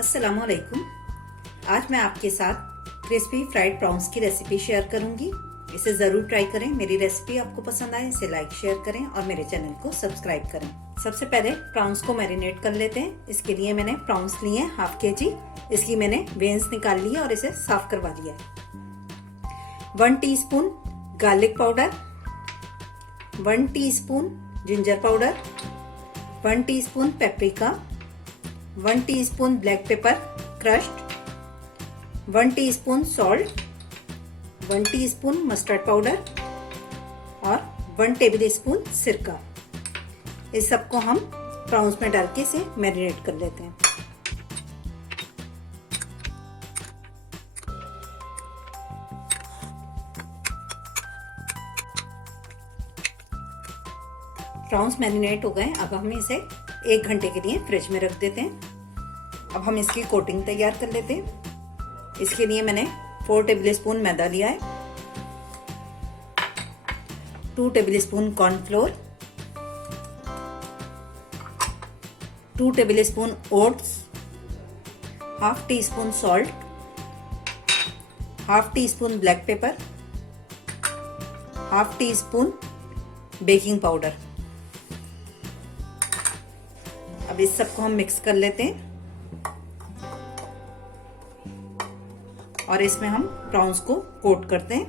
अस्सलामुअलैकुम। आज मैं आपके साथ क्रिस्पी फ्राइड प्रॉन्स की रेसिपी शेयर करूंगी। इसे ज़रूर ट्राई करें। मेरी रेसिपी आपको पसंद आए इसे लाइक शेयर करें और मेरे चैनल को सब्सक्राइब करें। सबसे पहले प्रॉन्स को मैरिनेट कर लेते हैं। इसके लिए मैंने प्रॉन्स लिए हैं हाफ केजी। इसकी मैंने वेन्स निकाल ली है और इसे साफ करवा लिया है। 1 teaspoon garlic powder, 1 teaspoon ginger powder, 1 teaspoon paprika, 1 teaspoon black pepper crushed, 1 teaspoon salt, 1 teaspoon mustard powder और 1 टेबल स्पून सिरका। इस सबको हम प्रॉन्स में डाल के इसे मैरिनेट कर लेते हैं। प्रॉन्स मैरिनेट हो गए। अब हम इसे 1 घंटे के लिए फ्रिज में रख देते हैं। अब हम इसकी कोटिंग तैयार कर लेते हैं। इसके लिए मैंने 4 टेबल स्पून मैदा लिया है, 2 table spoon cornflour, 2 table spoon oats, half tea spoon salt, half tea spoon black pepper, half tea spoon baking powder. अब इस सबको हम मिक्स कर लेते हैं और इसमें हम प्रॉन्स को कोट करते हैं।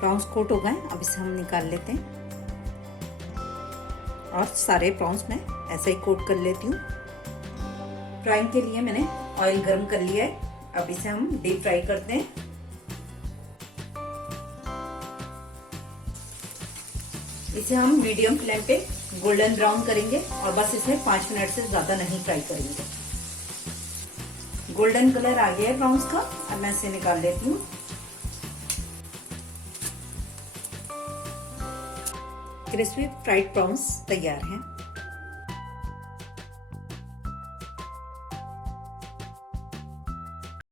प्रॉन्स कोट हो गए। अब इसे हम निकाल लेते हैं और सारे प्रॉन्स में ऐसे ही कोट कर लेती हूँ। फ्राइंग के लिए मैंने ऑयल गर्म कर लिया है। अब इसे हम डीप फ्राई करते हैं। इसे हम मीडियम फ्लेम पे गोल्डन ब्राउन करेंगे और बस इसमें 5 मिनट से ज्यादा नहीं फ्राई करेंगे। गोल्डन कलर आ गया है प्रॉन्स का। अब मैं इसे निकाल लेती हूँ। क्रिस्पी फ्राइड प्रॉन्स तैयार हैं।